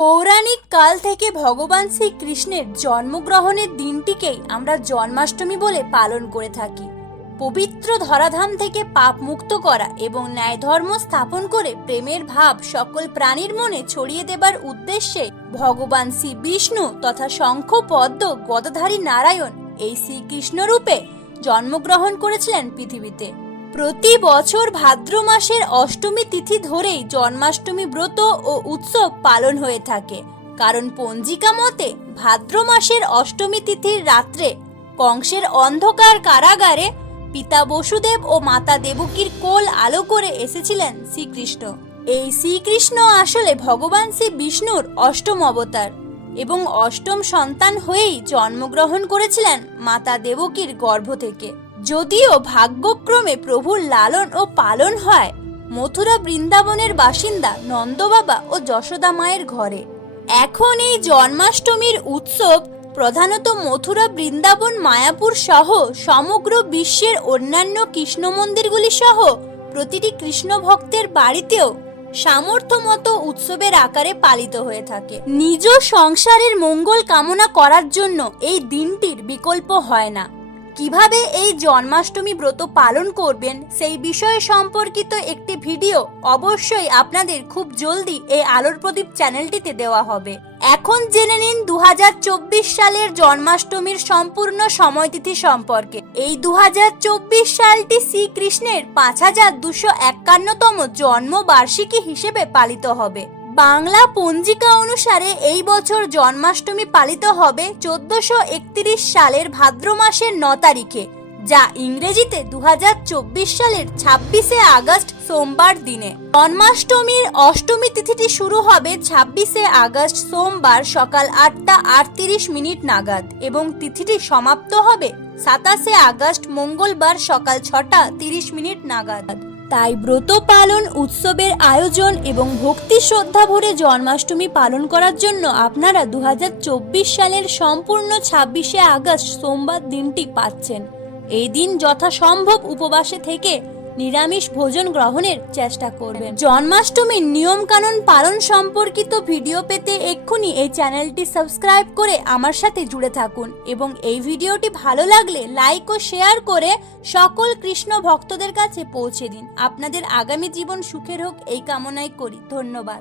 পৌরাণিক কাল থেকে ভগবান শ্রীকৃষ্ণের জন্মগ্রহণের দিনটিকেই আমরা জন্মাষ্টমী বলে পালন করে থাকি। পবিত্র ধরাধাম থেকে পাপ মুক্ত করা এবং ন্যায় ধর্ম স্থাপন করে প্রেমের ভাব সকল প্রাণীর মনে ছড়িয়ে দেবার উদ্দেশ্যে ভগবান শ্রী বিষ্ণু তথা শঙ্খ পদ্ম গদাধারী নারায়ণ এই শ্রীকৃষ্ণ রূপে জন্মগ্রহণ করেছিলেন পৃথিবীতে। প্রতি বছর ভাদ্র মাসের অষ্টমী তিথি ধরেই জন্মাষ্টমী ব্রত ও উৎসব পালন হয়ে থাকে, কারণ পঞ্জিকা মতে ভাদ্র মাসের অষ্টমী তিথির রাত্রে কংসের অন্ধকার কারাগারে পিতা বসুদেব ও মাতা দেবকীর কোল আলো করে এসেছিলেন শ্রীকৃষ্ণ। এই শ্রীকৃষ্ণ আসলে ভগবান শ্রী বিষ্ণুর অষ্টম অবতার এবং অষ্টম সন্তান হয়েই জন্মগ্রহণ করেছিলেন মাতা দেবকীর গর্ভ থেকে। যদিও ভাগ্যক্রমে প্রভুর লালন ও পালন হয় মথুরা বৃন্দাবনের বাসিন্দা নন্দবাবা ও যশোদা মায়ের ঘরে। এখন এই জন্মাষ্টমীর উৎসব প্রধানত মথুরা বৃন্দাবন মায়াপুর সহ সমগ্র বিশ্বের অন্যান্য কৃষ্ণ মন্দিরগুলি সহ প্রতিটি কৃষ্ণ ভক্তের বাড়িতেও সামর্থ্য মতো উৎসবের আকারে পালিত হয়ে থাকে। নিজ সংসারের মঙ্গল কামনা করার জন্য এই দিনটির বিকল্প হয় না। কিভাবে এই জন্মাষ্টমী ব্রত পালন করবেন সেই বিষয়ে সম্পর্কিত একটি ভিডিও অবশ্যই আপনাদের খুব জলদি এই আলোর প্রদীপ চ্যানেলটিতে দেওয়া হবে। এখন জেনে নিন 2024 সালের জন্মাষ্টমীর সম্পূর্ণ সময়তিথি সম্পর্কে। এই 2024 সালটি শ্রীকৃষ্ণের 5251তম জন্মবার্ষিকী হিসেবে পালিত হবে। বাংলা পঞ্জিকা অনুসারে এই বছর জন্মাষ্টমী পালিত হবে 1431 সালের ভাদ্র মাসের 9 তারিখে, যা ইংরেজিতে 2024 সালের 26শে আগস্ট সোমবার দিনে। জন্মাষ্টমীর অষ্টমী তিথিটি শুরু হবে 26শে আগস্ট সোমবার সকাল 8টা 38 নাগাদ এবং তিথিটি সমাপ্ত হবে 27শে আগস্ট মঙ্গলবার সকাল 6টা 30 নাগাদ। তাই ব্রত পালন, উৎসবের আয়োজন এবং ভক্তি শ্রদ্ধা ভরে জন্মাষ্টমী পালন করার জন্য আপনারা 2024 সালের সম্পূর্ণ 26শে আগস্ট সোমবার দিনটি পাচ্ছেন। এই দিন যথাসম্ভব উপবাসে থেকে নিরামিষ ভোজন গ্রহণের চেষ্টা করবেন। জন্মাষ্টমীর নিয়ম কানুন পালন সম্পর্কিত ভিডিও পেতে এক্ষুনি এই চ্যানেলটি সাবস্ক্রাইব করে আমার সাথে জুড়ে থাকুন এবং এই ভিডিওটি ভালো লাগলে লাইক ও শেয়ার করে সকল কৃষ্ণ ভক্তদের কাছে পৌঁছে দিন। আপনাদের আগামী জীবন সুখের হোক এই কামনাই করি। ধন্যবাদ।